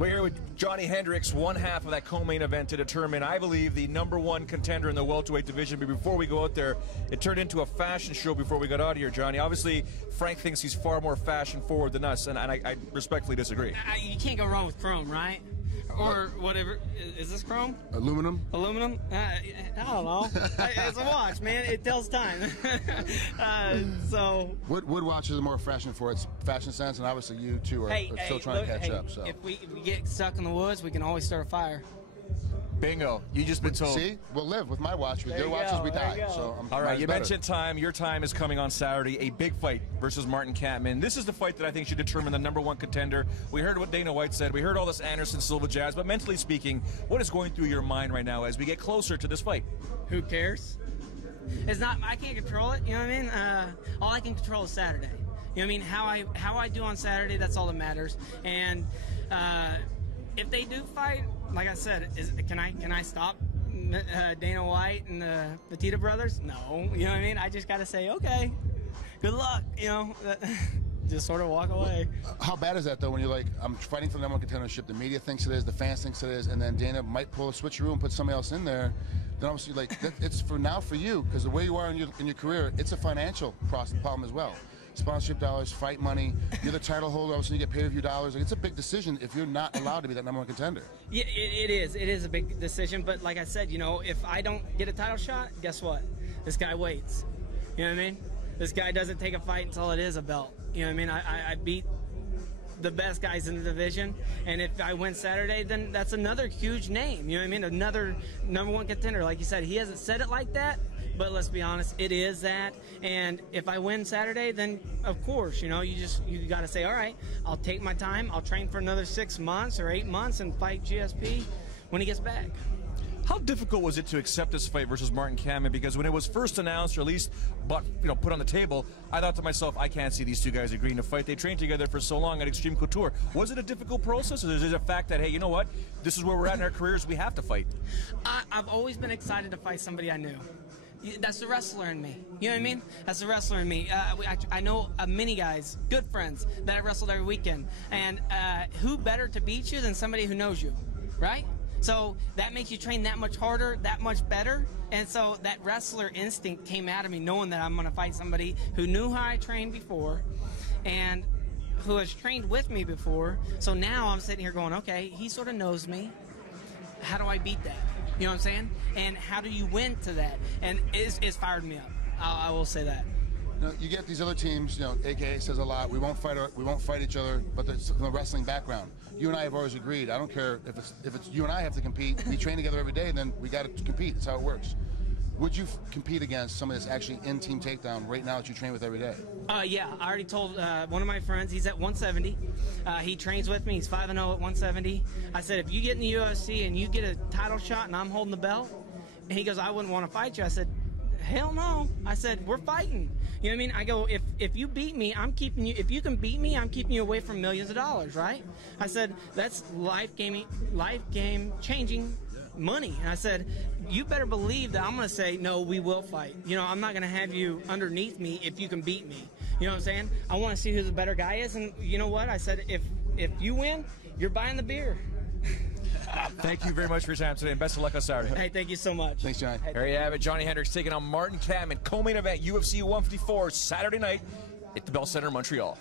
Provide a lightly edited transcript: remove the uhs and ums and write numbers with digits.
We're here with Johny Hendricks, one half of that co-main event to determine, I believe, the #1 contender in the welterweight division. But before we go out there, it turned into a fashion show before we got out of here, Johnny. Obviously, Frank thinks he's far more fashion-forward than us, and I respectfully disagree. You can't go wrong with chrome, right? Or whatever. Is this chrome? Aluminum? Aluminum? I don't know. It's a watch, man. It tells time. So Wood watches are more fashion for its fashion sense, and obviously you two are still trying to catch up. So if we get stuck in the woods, we can always start a fire. Bingo. You just been told. See, we'll live with my watch. With your watches, we die. So all right, you mentioned time. Your time is coming on Saturday. A big fight versus Martin Kampmann. This is the fight that I think should determine the #1 contender. We heard what Dana White said. We heard all this Anderson Silva jazz. But mentally speaking, what is going through your mind right now as we get closer to this fight? Who cares? It's not. I can't control it. You know what I mean? All I can control is Saturday. You know what I mean? How I do on Saturday. That's all that matters. And if they do fight, like I said, can I stop Dana White and the Petita brothers? No. You know what I mean? I just got to say, okay, good luck. You know, just sort of walk away. How bad is that, though, when you're like, I'm fighting for the #1 contendership, the media thinks it is, the fans thinks it is, and then Dana might pull a switcheroo and put somebody else in there? Then obviously, like, it's for now for you, because the way you are in your career, it's a financial problem as well. Sponsorship dollars, fight money, you're the title holder, obviously you get pay-per-view dollars. Like, it's a big decision if you're not allowed to be that #1 contender. Yeah, it is. It is a big decision, but like I said, you know, if I don't get a title shot, guess what? This guy waits. You know what I mean? This guy doesn't take a fight until it is a belt. You know what I mean? I beat the best guys in the division, and if I win Saturday, then that's another huge name. You know what I mean? Another #1 contender. Like you said, he hasn't said it like that, but let's be honest, it is that. And if I win Saturday, then of course, you know, you got to say, all right, I'll take my time, I'll train for another 6 months or 8 months and fight GSP when he gets back. How difficult was it to accept this fight versus Martin Kampmann? Because when it was first announced, or at least put on the table, I thought to myself, I can't see these two guys agreeing to fight. They trained together for so long at Extreme Couture. Was it a difficult process, or is it a fact that, hey, you know what, this is where we're at in our careers, we have to fight? I've always been excited to fight somebody I knew. That's the wrestler in me. You know what I mean? That's the wrestler in me. I know many guys, good friends, that I wrestled every weekend. And who better to beat you than somebody who knows you, right? So that makes you train that much harder, that much better. And so that wrestler instinct came out of me, knowing that I'm going to fight somebody who knew how I trained before and who has trained with me before. So now I'm sitting here going, okay, he sort of knows me. How do I beat that? You know what I'm saying? And how do you win to that? And it's fired me up. I will say that. You know, you get these other teams, you know, AKA says a lot, we won't fight each other, but there's from a wrestling background. You and I have always agreed, I don't care if it's you and I have to compete, we train together every day, then we got to compete. That's how it works. Would you compete against somebody that's actually in Team Takedown right now that you train with every day? Yeah, I already told one of my friends, he's at 170. He trains with me, he's 5-0 at 170. I said, if you get in the UFC and you get a title shot and I'm holding the belt, and he goes, I wouldn't want to fight you. I said, hell no. I said, we're fighting. You know what I mean? I go, if you beat me, I'm keeping you. If you can beat me, I'm keeping you away from millions of dollars, right? I said, that's life game changing money. And I said, you better believe that I'm going to say, no, we will fight. You know, I'm not going to have you underneath me if you can beat me. You know what I'm saying? I want to see who the better guy is. And you know what? I said, if you win, you're buying the beer. Thank you very much for your time today, and best of luck on Saturday. Hey, thank you so much. Thanks, John. There you have it, Johny Hendricks taking on Martin Kampmann, co-main event UFC 154 Saturday night at the Bell Center in Montreal.